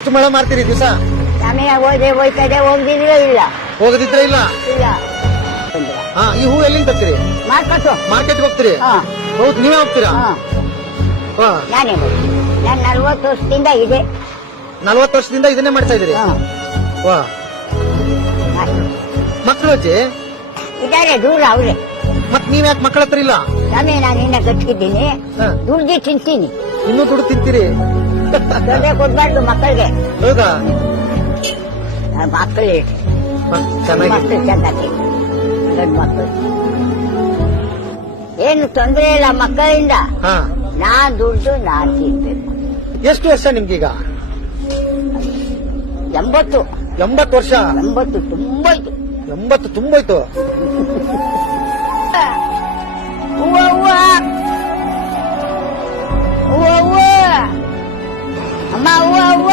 ಎಷ್ಟು ಮಳೆ ಮಾಡ್ತೀರಿ ದಿವಸ? ಸಮಯ ಹೋಯ್ತದೆ ಹೋಗ್ದಿದ್ರೆ ಇಲ್ಲ ಹೋಗದಿದ್ರೆ ಇಲ್ಲ. ಇಲ್ಲ ಹಾ, ಈ ಹೂ ಎಲ್ಲಿಂದ ತರ್ತೀರಿ? ಮಾಡ್ಕೊಟ್ಟು ಮಾರ್ಕೆಟ್ ಹೋಗ್ತೀರಿ? ಹಾ ಹೌದು, ನೀವೇ ಹೋಗ್ತೀರಾ? ಹಾ ಹಾ, ನಾನೇ ನಾನು 40 ವರ್ಷದಿಂದ ಇದೆ 40 ವರ್ಷದಿಂದ ಇದನ್ನೇ ಮಾಡ್ತಾ ಇದೀರಿ? ಹಾ ವಾ, ಅಷ್ಟು. ಮಕ್ಕಳು ಅಜ್ಜಿ? ಇದಾರೆ ದೂರ ಅವ್ರೆ ಮತ್ ನೀವ್ ಯಾಕೆ ಮಕ್ಕಳ ಹತ್ರ ಇಲ್ಲ? ಸಮಯ ನಾನು ಇನ್ನ ಗಟ್ಟಿದ್ದೀನಿ ಹಾ, ದುಡ್ದು ತಿಂತೀನಿ ಇನ್ನೂ ದುಡ್ಡು ತಿಂತೀರಿ? ತೊಂದರೆ ಕೊಡ್ಬಾರ್ದು ಮಕ್ಕಳಿಗೆ ಹೌದಾ? ಮಕ್ಕಳು ಚೆನ್ನಾಗಿ. ಮಕ್ಕಳು ಚೆನ್ನಾಗಿ ದೊಡ್ಡ ಮಕ್ಕಳು ಏನು ತೊಂದರೆ ಇಲ್ಲ ಮಕ್ಕಳಿಂದ ಹಾ, ನಾನ್ ದುಡ್ಡು ನಾನ್ ತಿನ್ಬೇಕು. ಎಷ್ಟು ವರ್ಷ ನಿಮ್ಗೀಗ? 80 80 ವರ್ಷ? 80 ತುಂಬೋಯ್ತು 80 ತುಂಬೋಯ್ತು. ಹೂವ ಹೂವ ಹೂವ ಹೂವ ಅಮ್ಮ ಹೂವ ಹೂವ